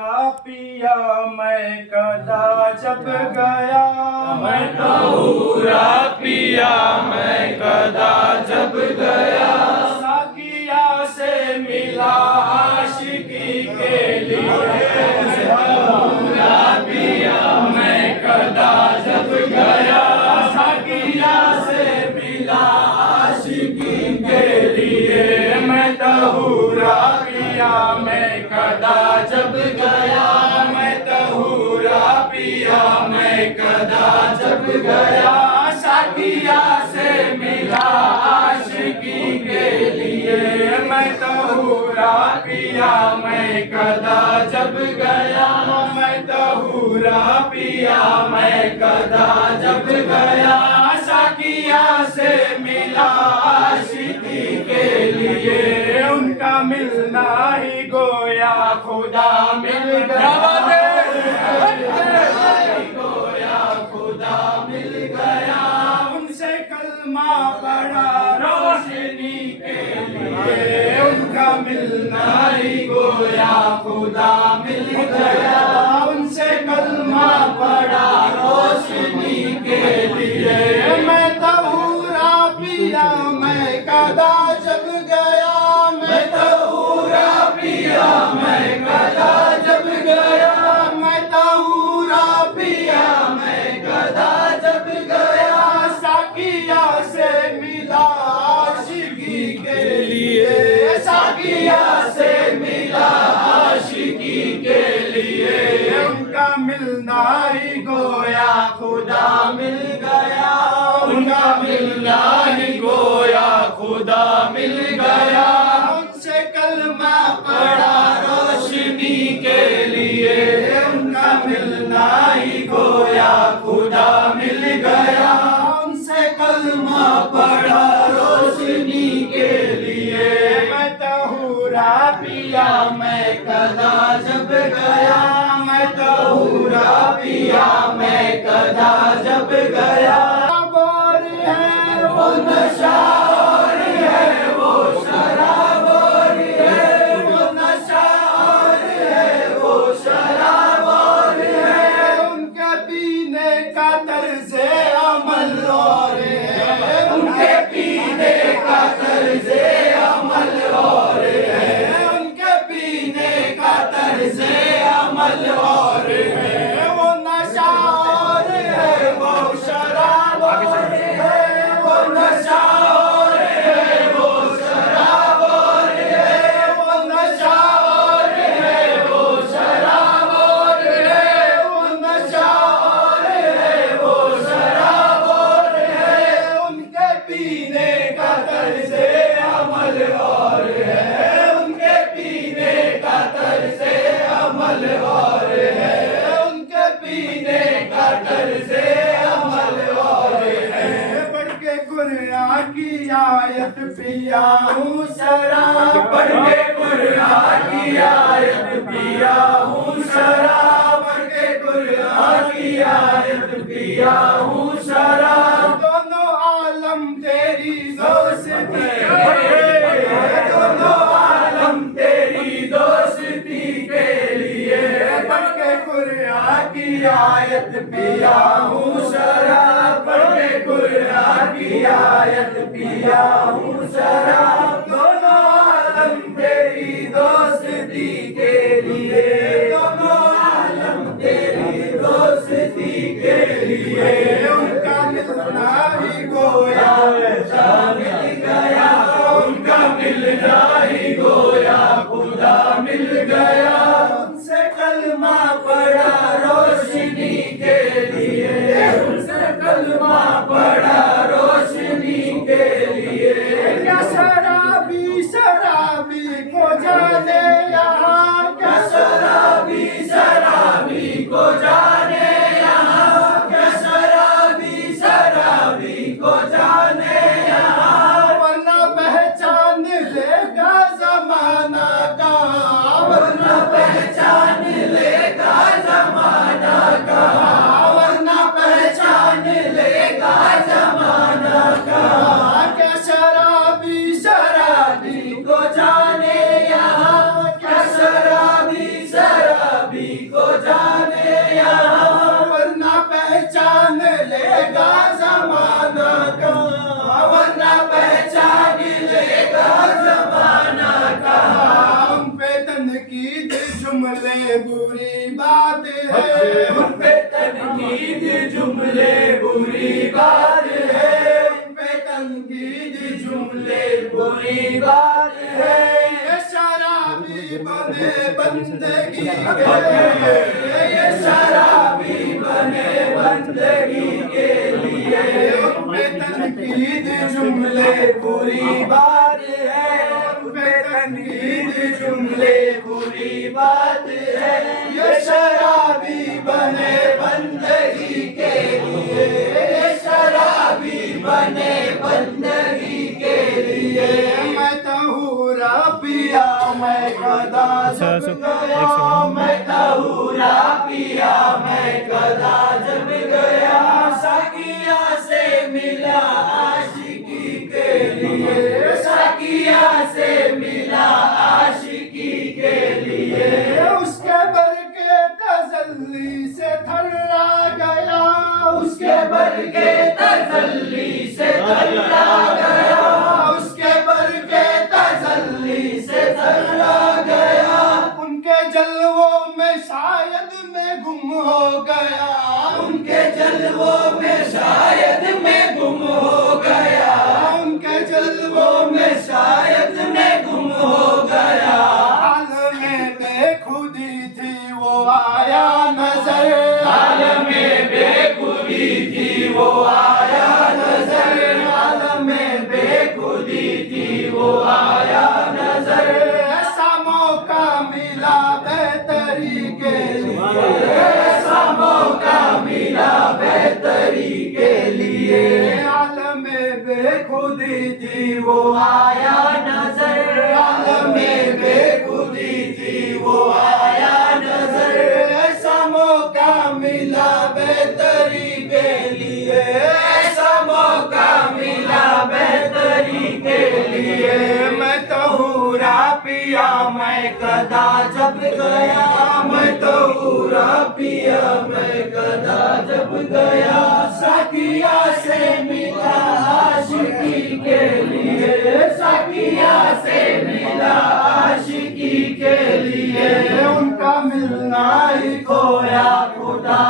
पिया मैं कदा जब गया, मैं तहुरा पिया मैं कदा जब गया, साकिया से मिला आशिकी के लिए। तहुरा पिया मैं कदा जब गया, साकिया से मिला आशिकी के लिए। मैं तहुरा पिया मैं कदा जब गया, मैं तहुरा पिया मैं कदा जब गया, साकिया से मिला आशिकी के लिए। मैं तहुरा पिया मैं कदा जब गया, मैं तहुरा पिया मैं कदा जब गया, साकिया से मिला आशिकी के लिए। उनका मिलना ही गोया खुदा मिल गया, गोया खुदा मिल गया। उनसे कलमा पढ़ा रोशनी के लिए, उनका मिलना ही गोया खुदा मिल गया। उनसे कलमा पढ़ा रोशनी के लिए। मैं तहुरा पिया मैं कदा जब गया, मैं तहुरा पिया मैं कदा जब गया, मैं तहुरा पिया मैं कदा जब गया, साकिया से मिला आशिकी के लिए। साकिया से मिला आशिकी के लिए। उनका मिलना ही गोया खुदा मिल गया, उनका मिलना ही गोया खुदा मिल गया। उनसे कलमा पढ़ा रोशनी के लिए, उनका मिलना ही गोया खुदा मिल गया। उनसे कलमा पढ़ा रोशनी के लिए। मैं तहुरा पिया मैं कदा जब गया, मैं तहुरा पिया मैं कदा जब गया। बोर है वो नशा और है वो शराब और है, वो नशा और है वो शराब और है। उनके पीने का तर्ज़े अमल और है, उनके पीने का तर्ज़े अमल और है, उनके पीने का तर्ज़े अमल और है। वो नशा और है वो शराब और है, वो नशा और है वो शराब और है, वो नशा और है वो शराब और है, वो नशा और है वो शराब और है। उनके पीने का तर्ज़े अमल और है, उनके पीने का तर्ज़े अमल और है, उनके पीने का तर्ज़े अमल और है। पढ़ के कुरान की आयत पिया हूँ शराब, पढ़ के कुरान की आयत पिया हूँ शराब, पढ़ के कुरान की आयत पिया हूँ शराब। दोनों आलम तेरी दोस्ती है, दोनों आलम तेरी दोस्ती के लिए। पढ़ के कुरान की आयत पिया हूँ शराब, पढ़ के कुरान की आयत पिया हूँ शराब। दोनों आलम तेरी दोस्ती के लिए, दोनों आलम तेरी दोस्ती के लिए। उनका मिलना ही गोया खुदा मिल गया, उनका मिलना ही गोया खुदा मिल गया। उनसे कलमा पढ़ा रोशनी के लिए, उनसे कलमा पढ़ा रोशनी के लिए। क्या शराब जुमले बुरी बात है, उन पे तनकीद जुमले बुरी बात है, उन पे तनकीद जुमले बुरी बात है। ये शराबी बने बंदगी के, ये शराबी बने बंदगी के लिए, उन पे तनकीद जुमले बुरी बात है, उन पे तनकीद जुमले बुरी बात है। ये शराबी बने बंदगी के लिए, ये शराबी बने बंदगी के लिए। मैं तहूरा पिया मैं कदा जब गया, मैं तहूरा पिया मैं कदा जब गया, साकिया से मिला आशिकी के लिए, साकिया से मिला आशिकी के लिए। उसके बर के तसल्ली से थर्रा गया, उसके बर के तसल्ली से थर्रा गया, उसके बर के तसल्ली से थर्रा गया। उनके जलवों में शायद मैं गुम हो गया, उनके जलवों में शायद मैं गुम हो गया, उनके जलवों में शायद मैं गुम हो गया। आलमे बेखुदी थी वो आया नजर, आलमे बेखुदी थी वो आया नजर, आलमे बेखुदी थी वो आया नजर। ऐसा मौका मिला बेहतरी के लिए, ऐसा मौका मिला बेहतरी के लिए। आलमे बेखुदी थी वो आया नजर, आलमे बेखुदी थी वो आया नजर। ऐसा मौका मिला बेहतरी के लिए, ऐसा मौका मिला बेहतरी के लिए। मैं तहूरा पिया मैं कदा जब गया, मैं तहूरा पिया मैं कदा जब गया, साकिया से मिला आशिकी के लिए, साकिया से मिला आशिकी के लिए। उनका मिलना ही खोया खुदा